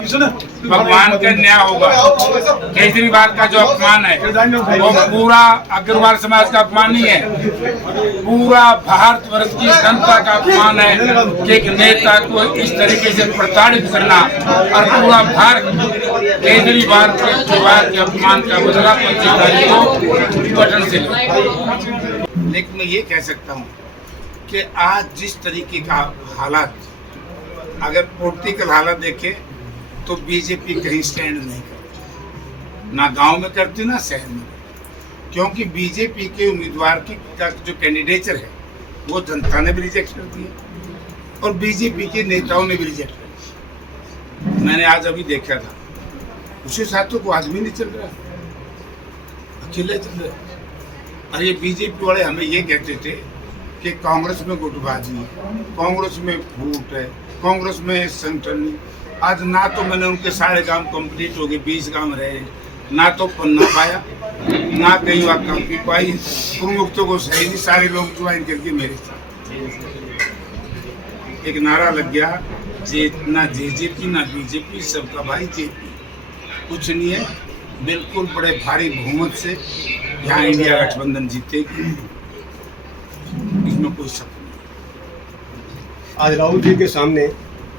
भगवान का न्याय होगा। केजरीवाल का जो अपमान है वो पूरा अग्रवाल समाज का अपमान नहीं है, पूरा भारत वर्ष की जनता का अपमान है कि एक नेता को इस तरीके से प्रताड़ित करना और पूरा भारत केजरीवाल के परिवार के अपमान का बदला 25 तारीख को बटन से। लेकिन मैं ये कह सकता हूँ कि आज जिस तरीके का हालात, अगर पॉलिटिकल हालत देखें तो बीजेपी कहीं स्टैंड नहीं करती, ना गांव में करती ना शहर में, क्योंकि बीजेपी के उम्मीदवार की का जो कैंडिडेचर है वो जनता ने भी रिजेक्ट कर दिया और बीजेपी के नेताओं ने भी रिजेक्ट कर दिया। मैंने आज अभी देखा था, उसके साथ तो कोई आदमी नहीं चल रहा, अकेले चल रहे। और ये बीजेपी वाले हमें ये कहते थे कि कांग्रेस में गुटबाजी है, कांग्रेस में फूट है, कांग्रेस में सेंटर नहीं। आज ना तो मैंने उनके सारे काम कंप्लीट हो गए, 20 काम रहे, ना तो पन्ना पाया, ना कहीं वहाँ काफी पाई, प्रमुख तो को सही नहीं, सारे लोग ज्वाइन करके मेरे साथ एक नारा लग गया, ना जेजेपी ना बीजेपी, सबका भाई जेपी। कुछ नहीं है, बिल्कुल बड़े भारी बहुमत से यहाँ इंडिया गठबंधन जीतेगी, इसमें कोई शक नहीं। आज राहुल जी के सामने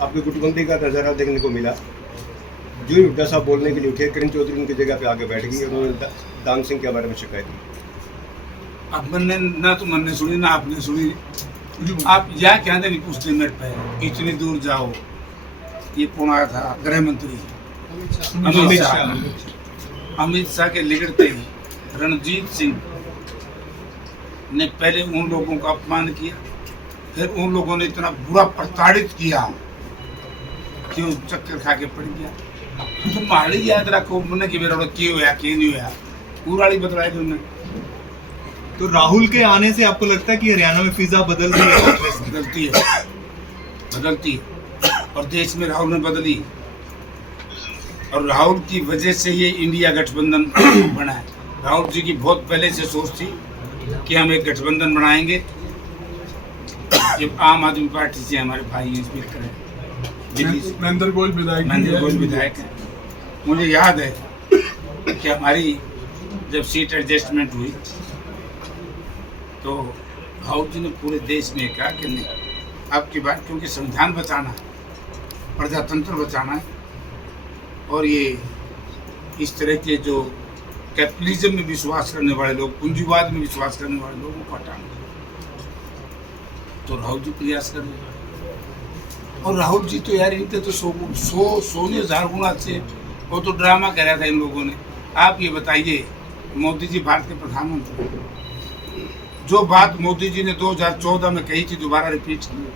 आपकी गुटबंदी का नज़ारा देखने को मिला। जो ही हुड्डा साहब बोलने के लिए उठे, किरण चौधरी उनकी जगह पे आगे बैठ गई, उन्होंने दान सिंह के बारे में शिकायत की। अब मैंने ना तो मैंने सुनी ना आपने सुनी, आप या क्या नहीं पूछते मेरे पे, इतनी दूर जाओ। ये कौन आया था? गृह मंत्री अमित शाह के लिगड़ते ही रणजीत सिंह ने पहले उन लोगों का अपमान किया, फिर उन लोगों ने इतना बुरा प्रताड़ित किया कि वो चक्कर खा के पड़ गया। तो माड़ी याद रखो मैंने कि मेरा क्यों हुआ क्यों नहीं हुआ, पूरा ही बदलाया तुमने। तो राहुल के आने से आपको लगता है कि हरियाणा में फिजा बदल रही है? बदलती है और देश में राहुल ने बदली, और राहुल की वजह से ये इंडिया गठबंधन बना है। राहुल जी की बहुत पहले से सोच थी कि हम एक गठबंधन बनाएंगे, जब आम आदमी पार्टी से हमारे भाई हैं स्पीकर हैं, दिल्ली से महेंद्र गोयल विधायक है। मुझे याद है कि हमारी जब सीट एडजस्टमेंट हुई तो राहुल जी ने पूरे देश में कहा कि नहीं, आपकी बात, क्योंकि संविधान बचाना है, प्रजातंत्र बचाना है, और ये इस तरह के जो कैपिटलिज्म में विश्वास करने वाले लोग, पूंजीवाद में विश्वास करने वाले लोगों को हटाना। तो राहुल जी प्रयास कर रहे, और राहुल जी तो यार इनके तो 100,000 गुना अच्छे। वो तो ड्रामा कर रहा था इन लोगों ने। आप ये बताइए, मोदी जी भारत के प्रधानमंत्री, जो बात मोदी जी ने 2014 में कही थी दोबारा रिपीट की,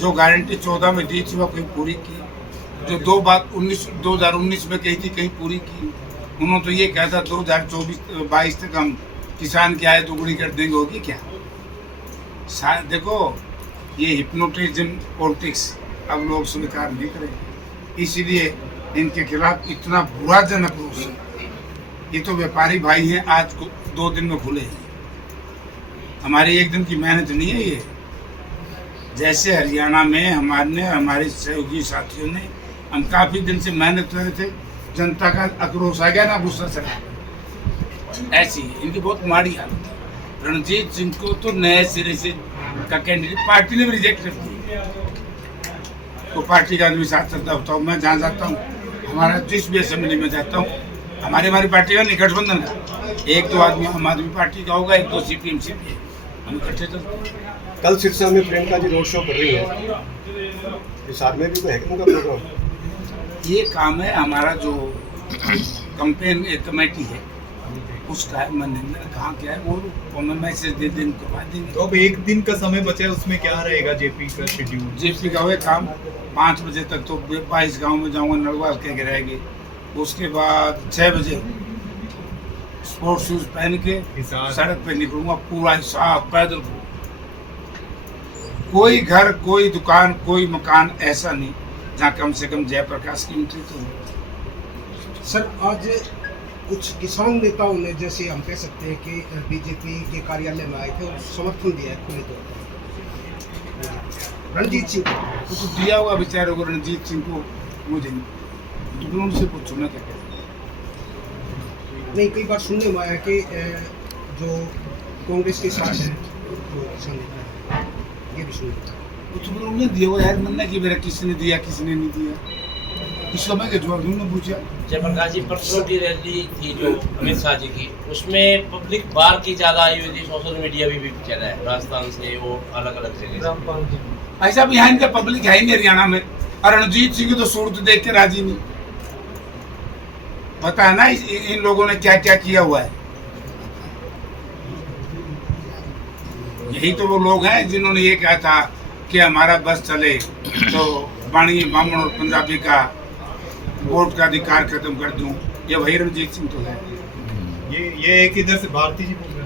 जो गारंटी 14 में दी थी वो कहीं पूरी की, जो 2019 में कही थी कहीं पूरी की। उन्होंने तो ये कहा था 2024-22 तक हम किसान की आय दोगुनी कर देंगे, होगी क्या? शायद देखो, ये हिप्नोटिज्म पॉलिटिक्स अब लोग स्वीकार नहीं करेंगे, इसीलिए इनके खिलाफ इतना बुरा जनक रोष है। ये तो व्यापारी भाई हैं, आज को 2 दिन में खुले हैं, हमारी एक दिन की मेहनत नहीं है ये। जैसे हरियाणा में हमारे सहयोगी साथियों ने, हम काफी दिन से मेहनत कर रहे थे, जनता का आक्रोश आ गया ना, गुस्सा चला। ऐसी इनकी बहुत माड़ी हालत है। रणजीत सिंह को तो नए सिरे से का कैंडिडेट पार्टी ने भी रिजेक्ट कर दिया। तो पार्टी का आदमी साथ चलता होता हूँ, मैं जहाँ जाता हूँ, हमारा जिस भी असेंबली में जाता हूँ, हमारी पार्टी का नहीं, गठबंधन का 1-2 आदमी आम आदमी पार्टी का होगा, 1-2 CPM से भी, हम इकट्ठे चलते हैं। कल सिरसा में प्रियंका जी रोड शो कर रही है, इस आदमी भी है उनका प्रोग्राम? ये काम है हमारा जो कैंपेन कमेटी है उसका है। मैंने कहा क्या है वो मैं मैसेज दे दें करवा देंगे। तो अब 1 दिन का समय बचा है, उसमें क्या रहेगा जेपी का शेड्यूल? जेपी का हुए काम 5 बजे तक तो 22 गाँव में जाऊँगा, नड़वाल कह रहेंगे। उसके बाद 6 बजे स्पोर्ट्स शूज पहन के सड़क पे निकलूंगा, पूरा हिसाब पैदल। कोई घर, कोई दुकान, कोई मकान ऐसा नहीं जहाँ कम से कम जयप्रकाश की एंट्री तो हो। सर, आज कुछ किसान नेताओं ने, जैसे हम कह सकते हैं कि बीजेपी के कार्यालय में आए थे और समर्थन दिया है खुले तौर पर रणजीत सिंह को। तो दिया हुआ बेचारों को, रणजीत सिंह को मुझे नहीं। तुम उनसे पूछो मैं क्या कहता नहीं, कई बार सुनने में आया कि जो कांग्रेस के साथ है जो किसान नेता है, ये भी सुनने हूँ। तो उन्होंने दिया वो यार मन्ना कि मेरा किसने दिया किसने नहीं दिया, इस समय के जवाब उन्होंने पूछा। जयप्रकाश जी, परसों की रैली थी जो अमित शाह जी की, उसमें पब्लिक बाहर की ज़्यादा आई हुई थी, सोशल मीडिया भी चला है राजस्थान से वो अलग अलग जगह से। ऐसा भी यहाँ इनका पब्लिक है ही नहीं हरियाणा में, और रणजीत सिंह की तो सूरत देख के राजी नहीं। पता है ना इन लोगों ने क्या क्या किया हुआ है। यही तो वो लोग हैं जिन्होंने ये कहा था कि हमारा बस चले तो बाणी बामण और पंजाबी का वोट का अधिकार खत्म कर दूं। ये वही रणजीत सिंह तो है। ये एक इधर से भारती जी बोल रहे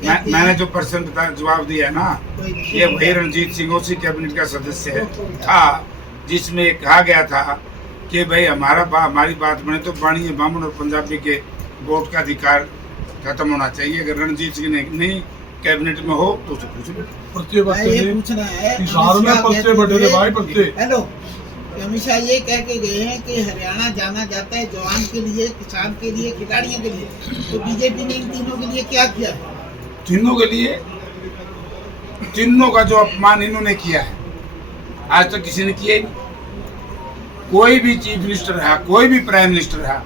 हैं। मैंने जो प्रश्न का जवाब दिया ना, ये वही रणजीत सिंह उसी कैबिनेट का सदस्य था जिसमें कहा गया था कि भाई हमारी बात बने तो बाणी बामण और पंजाबी के वोट का अधिकार खत्म होना चाहिए। अगर रणजीत सिंह ने नहीं कैबिनेट में हो तो उसे पूछ लो। पूछना है हेलो, अमित शाह ये कह के गए हैं कि हरियाणा जाना जाता है जवान के लिए, किसान के लिए, खिलाड़ियों के लिए, तो बीजेपी ने इन तीनों के लिए क्या किया? तीनों के लिए, तीनों का जो अपमान इन्होंने किया है आज तक किसी ने किया ही नहीं। कोई भी चीफ मिनिस्टर रहा, कोई भी प्राइम मिनिस्टर रहा,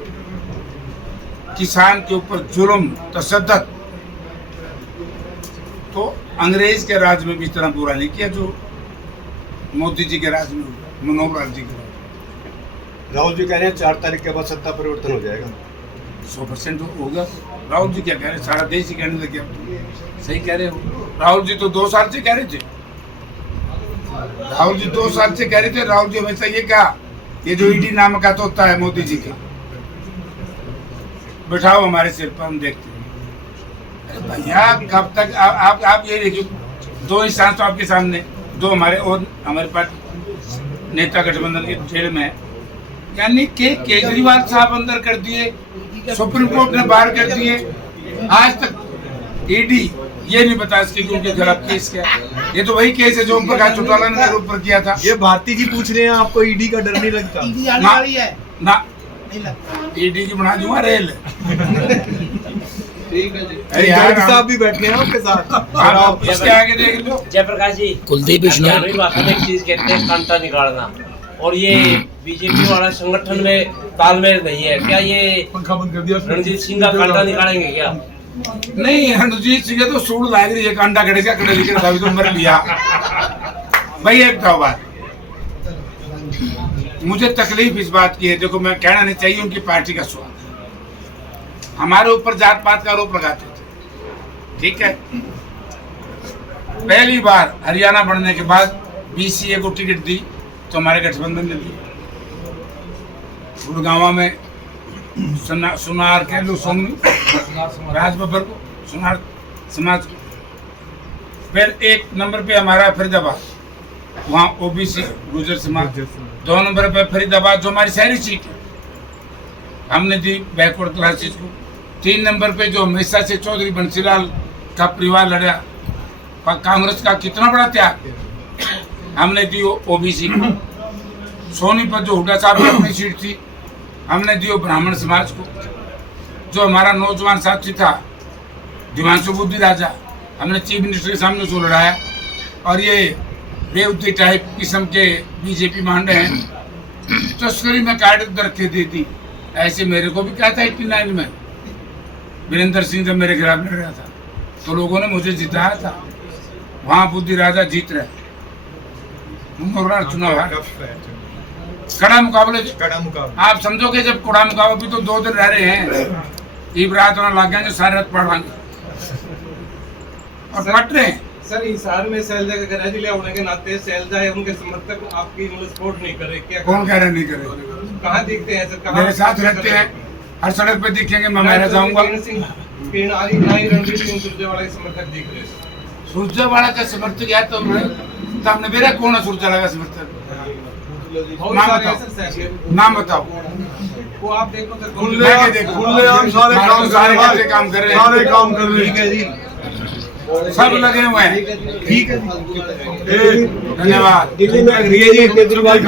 किसान के ऊपर जुल्म तशद्दुद तो अंग्रेज के राज में भी इस तरह बुरा नहीं किया जो मोदी जी के राज में हुआ, मनोहर लाल जी के राज। राहुल जी कह रहे हैं 4 तारीख के बाद सत्ता परिवर्तन हो जाएगा। 100% होगा। राहुल जी क्या कह रहे हैं, सारा देश ही कहने लग गया। सही कह रहे हो। राहुल जी तो 2 साल से कह रहे थे। राहुल जी 2 साल से कह रहे थे। राहुल जी हमेशा ये कहा, ये जो ईडी नाम का तोता है मोदी जी का, बिठाओ हमारे सिर पर, हम देखते हैं। अरे भैया कब तक आप ये देखिए, 2 इंसान तो आपके सामने, 2 हमारे और हमारे पास नेता गठबंधन के जेल में है। यानी कि केजरीवाल साहब अंदर कर दिए, सुप्रीम कोर्ट ने बाहर कर दिए, आज तक ईडी ये नहीं बता सके कि उनके खिलाफ केस क्या है। ये तो वही केस है जो ओम प्रकाश चौटाला ने मेरे ऊपर किया था। ये भारती जी पूछ रहे हैं आपको ईडी का डर नहीं लगता? ईडी आने वाली है ना, नहीं लगता। ईडी की बना दूंगा रेल। जज साहब भी बैठे हैं आपके साथ। आप इसके आगे देख लो। जयप्रकाश जी, कुलदीप हरियाणवी भाषा में एक चीज कहते हैं कांटा निकालना, और ये बीजेपी वाला संगठन में तालमेल नहीं है क्या? ये रणजीत सिंह का कांटा निकालेंगे क्या? नहीं, रणजीत सिंह तो सूट लाग रही है, कांटा कड़ेगा कड़े लिखे अभी तो मर लिया भाई। एक तो बात मुझे तकलीफ इस बात की है, देखो मैं कहना नहीं चाहिए, उनकी पार्टी का स्वाद हमारे ऊपर जात पात का आरोप लगाते थे, ठीक है। पहली बार हरियाणा बढ़ने के बाद बीसीए को टिकट दी तो हमारे गठबंधन ने दी। गुड़गांव में सुनार कह लो, सोनी राजबब्बर को, सुनार समाज को। फिर 1 नंबर पे हमारा फरीदाबाद, वहाँ ओबीसी गुर्जर समाज। 2 नंबर पे फरीदाबाद जो हमारी शहरी सीट है, हमने दी बैकवर्ड क्लासेस को। 3 नंबर पे जो हमेशा से चौधरी बंसीलाल का परिवार लड़ा, कांग्रेस का कितना बड़ा त्याग, हमने दी ओबीसी को। सोनीपत जो हुड्डा साहब की अपनी सीट थी, हमने दी ब्राह्मण समाज को। जो हमारा नौजवान साथी था दिवांशु बुद्धि राजा, हमने चीफ मिनिस्टर के सामने उसको लड़ाया। और ये बेउद्दी टाइप किस्म के बीजेपी मांडे हैं, तस्करी में काट रखे दी थी। ऐसे मेरे को भी कहा था 89 में वीरेंद्र सिंह जब मेरे खिलाफ लड़ रहा था तो लोगों ने मुझे जिताया था। वहाँ बुद्धि राजा जीत रहे, चुनाव कड़ा मुकाबले। आप समझोगे जब कड़ा मुकाबला भी तो 2 दिन रह रहे हैं, ईब रात होना लग गए, सारे रात पढ़ लेंगे और पट रहे हैं। सर, हिसार में शैलजा का गृह जिला होने के नाते शैलजा है उनके समर्थक आपकी सपोर्ट नहीं करे क्या? कौन कह रहे नहीं करे? कहाँ दिखते हैं सर? मेरे साथ रहते हैं, हर सड़क पे दिखेंगे, मैं मेरा जाऊंगा। रणजीत सिंह सुरजेवाला के समर्थक दिख रहे हैं। सुरजेवाला का समर्थक है तो हमने मेरा कौन है सुरजेवाला का समर्थक? नाम बताओ। वो आप देखो सर, सारे काम कर रहे हैं, सब लगे हुए हैं। ठीक है, धन्यवाद। दिल्ली में केजरीवाल